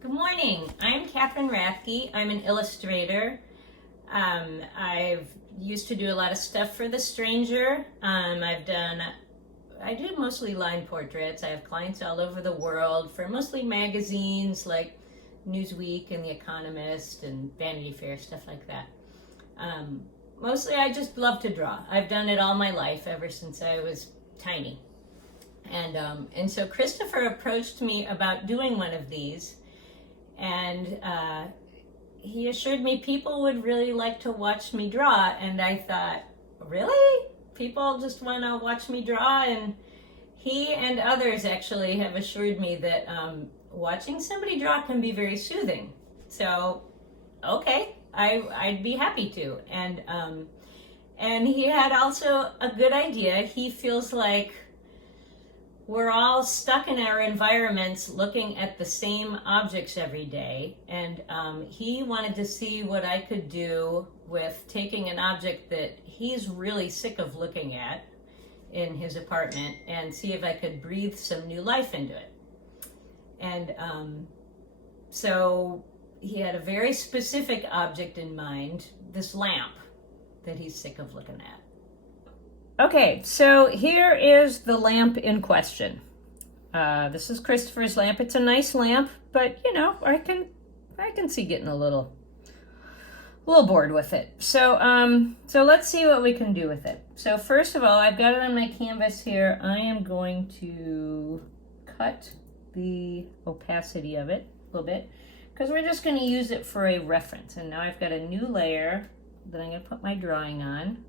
Good morning. I'm Kathryn Rathke. I'm an illustrator. I've used to do a lot of stuff for The Stranger. I do mostly line portraits. I have clients all over the world for mostly magazines like Newsweek and The Economist and Vanity Fair, stuff like that. Mostly I just love to draw. I've done it all my life, ever since I was tiny. And so Christopher approached me about doing one of these, and he assured me people would really like to watch me draw. And I thought, really? People just want to watch me draw? And he and others actually have assured me that watching somebody draw can be very soothing. So, okay, I'd be happy to. And he had also a good idea. He feels like we're all stuck in our environments looking at the same objects every day. And he wanted to see what I could do with taking an object that he's really sick of looking at in his apartment and see if I could breathe some new life into it. And so he had a very specific object in mind, this lamp that he's sick of looking at. Okay, so here is the lamp in question. This is Christopher's lamp. It's a nice lamp, but you know, I can see getting a little bored with it. So let's see what we can do with it. So first of all, I've got it on my canvas here. I am going to cut the opacity of it a little bit because we're just going to use it for a reference. And now I've got a new layer that I'm going to put my drawing on.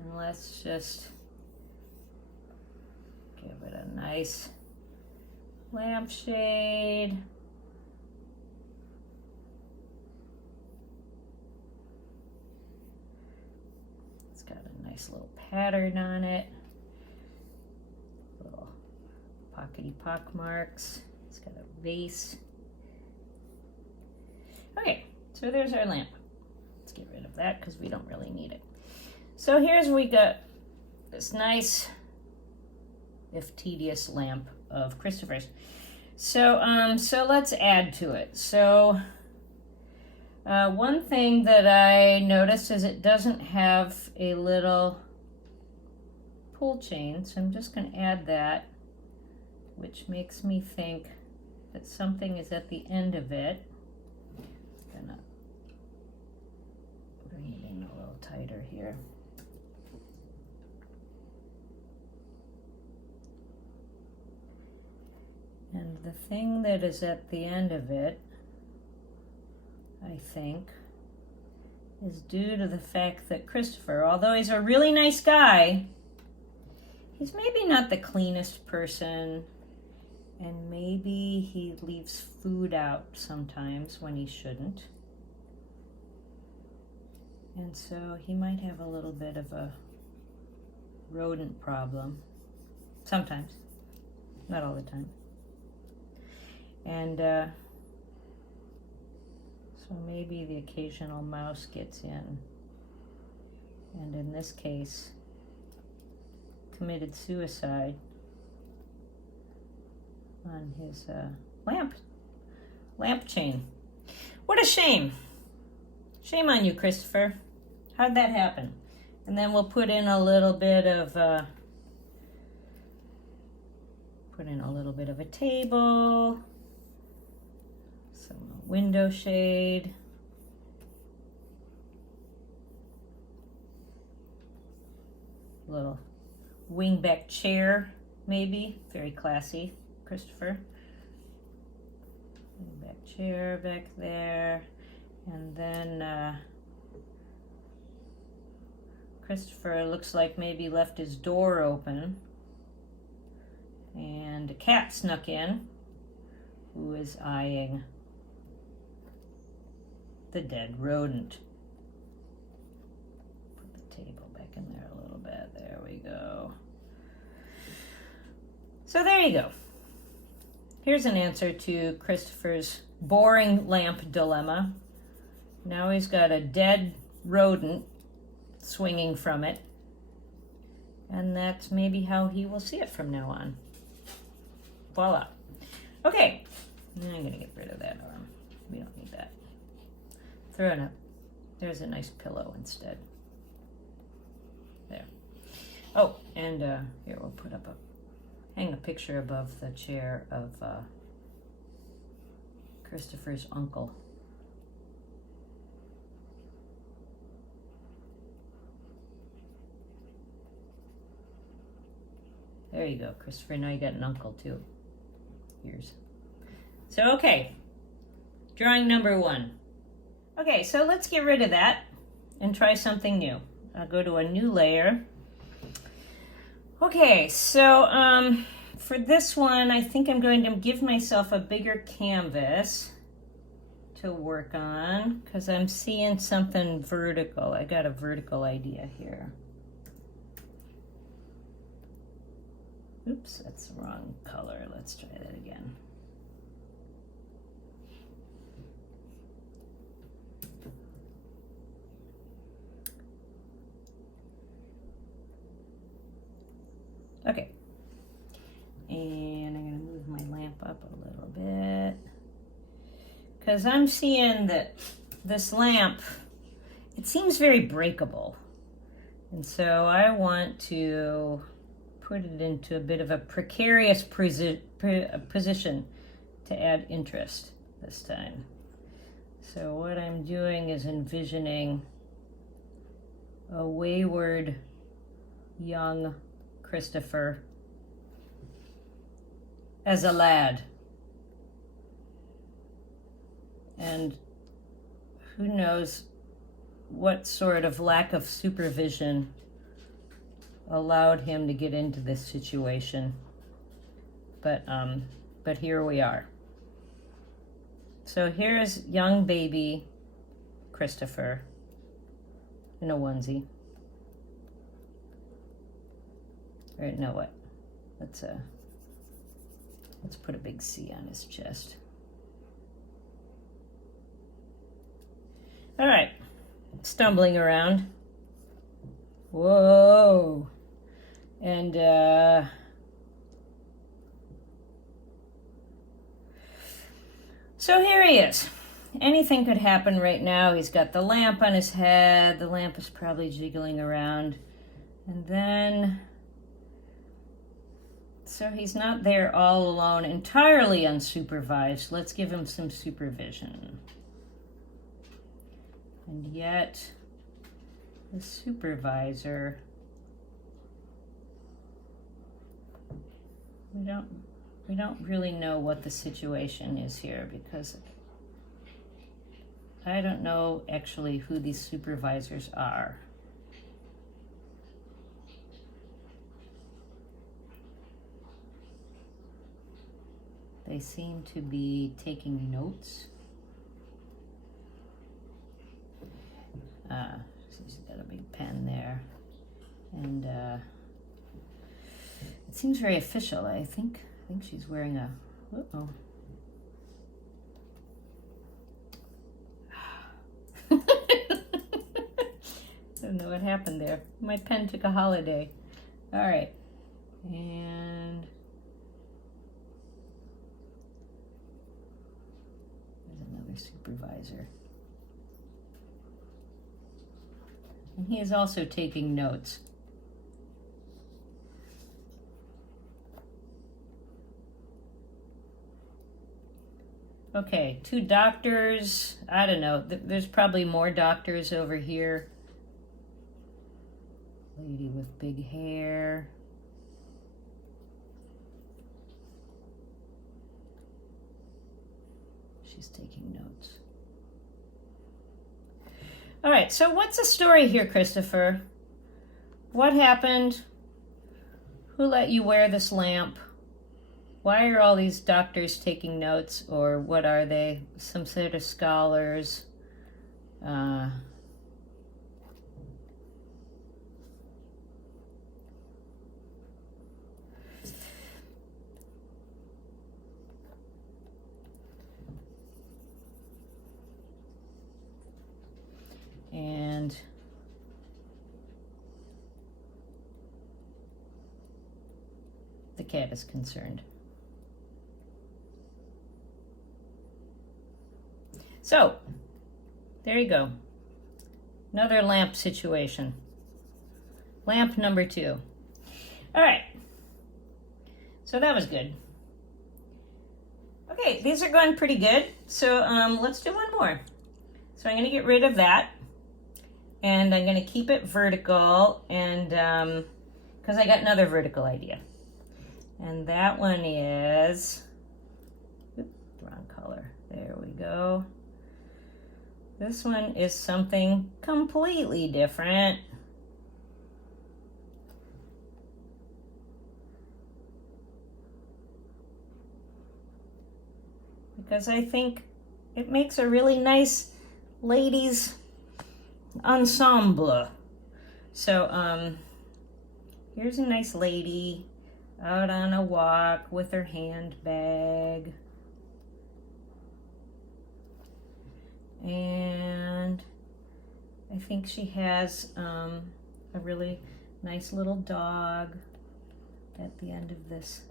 And let's just give it a nice lampshade. It's got a nice little pattern on it. Little pockety pock marks. It's got a vase. Okay, so there's our lamp. Let's get rid of that because we don't really need it. So we got this nice, if tedious, lamp of Christopher's. So let's add to it. So one thing that I noticed is it doesn't have a little pull chain, so I'm just going to add that, which makes me think that something is at the end of it. I'm gonna bring it in a little tighter here. And the thing that is at the end of it, I think, is due to the fact that Christopher, although he's a really nice guy, he's maybe not the cleanest person, and maybe he leaves food out sometimes when he shouldn't. And so he might have a little bit of a rodent problem. Sometimes, not all the time. And so maybe the occasional mouse gets in, and in this case, committed suicide on his lamp chain. What a shame. Shame on you, Christopher. How'd that happen? And then we'll put in a little bit of a table, some window shade, a little wingback chair, maybe. Very classy, Christopher. Wingback chair back there. And then Christopher looks like maybe left his door open. And a cat snuck in, who is eyeing the dead rodent. Put the table back in there a little bit. There we go. So there you go. Here's an answer to Christopher's boring lamp dilemma. Now he's got a dead rodent swinging from it. And that's maybe how he will see it from now on. Voila. Okay, I'm going to get rid of that arm. We don't need that. Throw it up. There's a nice pillow instead. There. Oh, and here we'll put up hang a picture above the chair of Christopher's uncle. There you go, Christopher. Now you got an uncle too. Here's. So, okay. Drawing number 1. Okay, so let's get rid of that and try something new. I'll go to a new layer. Okay, so for this one, I think I'm going to give myself a bigger canvas to work on because I'm seeing something vertical. I got a vertical idea here. Oops, that's the wrong color. Let's try that again. Okay. And I'm going to move my lamp up a little bit. Because I'm seeing that this lamp, it seems very breakable. And so I want to put it into a bit of a precarious position to add interest this time. So what I'm doing is envisioning a wayward young Christopher as a lad. And who knows what sort of lack of supervision allowed him to get into this situation. But here we are. So here's young baby Christopher in a onesie. All right, now what? Let's put a big C on his chest. All right, stumbling around. Whoa. And so here he is. Anything could happen right now. He's got the lamp on his head. The lamp is probably jiggling around. And then, so he's not there all alone, entirely unsupervised. Let's give him some supervision. And yet, the supervisor, we don't really know what the situation is here because I don't know actually who these supervisors are. They seem to be taking notes. She's got a big pen there. And it seems very official. I think she's wearing a, uh-oh. I don't know what happened there. My pen took a holiday. All right. And there's another supervisor. And he is also taking notes. Okay, 2 doctors. I don't know. There's probably more doctors over here. Lady with big hair. She's taking notes. All right, so what's the story here, Christopher? What happened? Who let you wear this lamp? Why are all these doctors taking notes, or what are they? Some sort of scholars? And the cat is concerned. So, there you go. Another lamp situation. Lamp number 2. All right. So that was good. Okay, these are going pretty good. So let's do one more. So I'm going to get rid of that. And I'm going to keep it vertical. And because I got another vertical idea. And that one is... Oops, wrong color. There we go. This one is something completely different. Because I think it makes a really nice ladies ensemble. So here's a nice lady out on a walk with her handbag. And I think she has a really nice little dog at the end of this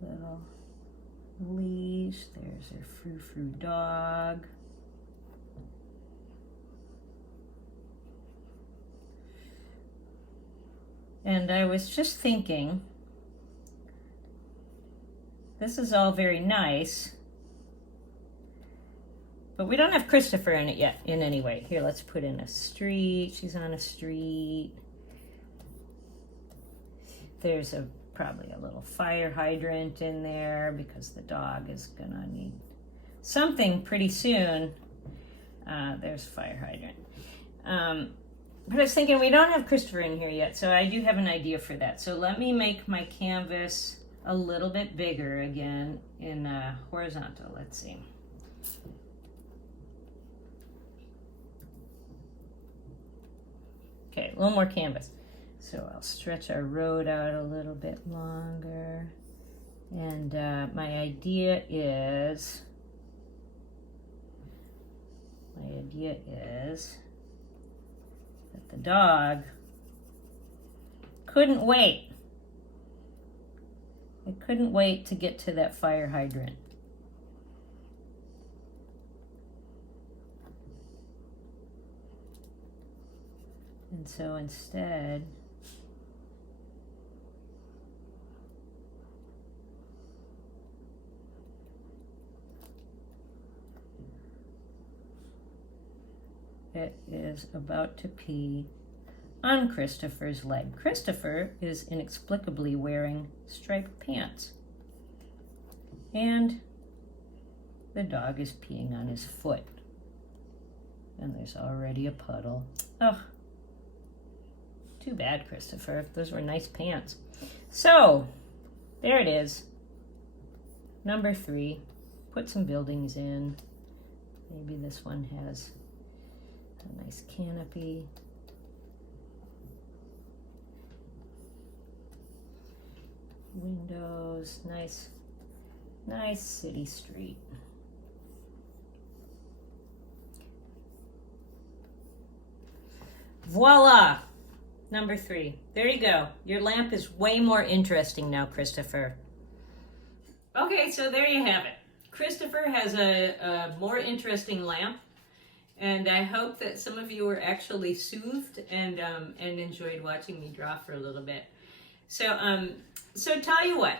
little leash. There's her frou-frou dog. And I was just thinking, this is all very nice, but we don't have Christopher in it yet in any way. Here, let's put in a street. She's on a street. There's probably a little fire hydrant in there because the dog is gonna need something pretty soon. There's fire hydrant. But I was thinking we don't have Christopher in here yet, so I do have an idea for that. So let me make my canvas a little bit bigger again in horizontal. Let's see. Okay, a little more canvas. So I'll stretch our road out a little bit longer. And my idea is that the dog couldn't wait. It couldn't wait to get to that fire hydrant. And so instead, it is about to pee on Christopher's leg. Christopher is inexplicably wearing striped pants. And the dog is peeing on his foot. And there's already a puddle. Ugh. Too bad, Christopher. Those were nice pants. So, there it is. Number 3. Put some buildings in. Maybe this one has a nice canopy. Windows. Nice city street. Voila! Number 3. There you go. Your lamp is way more interesting now, Christopher. Okay, so there you have it. Christopher has a more interesting lamp, and I hope that some of you were actually soothed and enjoyed watching me draw for a little bit. So tell you what,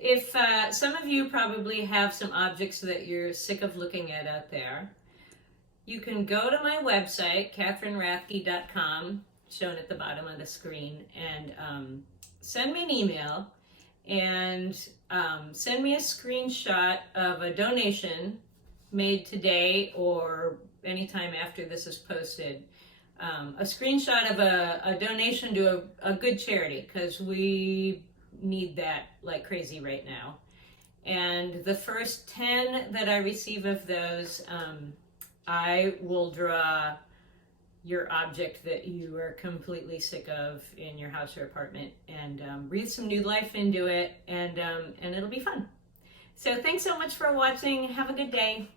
if some of you probably have some objects that you're sick of looking at out there, you can go to my website, kathrynrathke.com, shown at the bottom of the screen, and send me an email and send me a screenshot of a donation made today or anytime after this is posted. A screenshot of a donation to a good charity, because we need that like crazy right now. And the first 10 that I receive of those, I will draw your object that you are completely sick of in your house or apartment, and breathe some new life into it, and it'll be fun. So thanks so much for watching. Have a good day.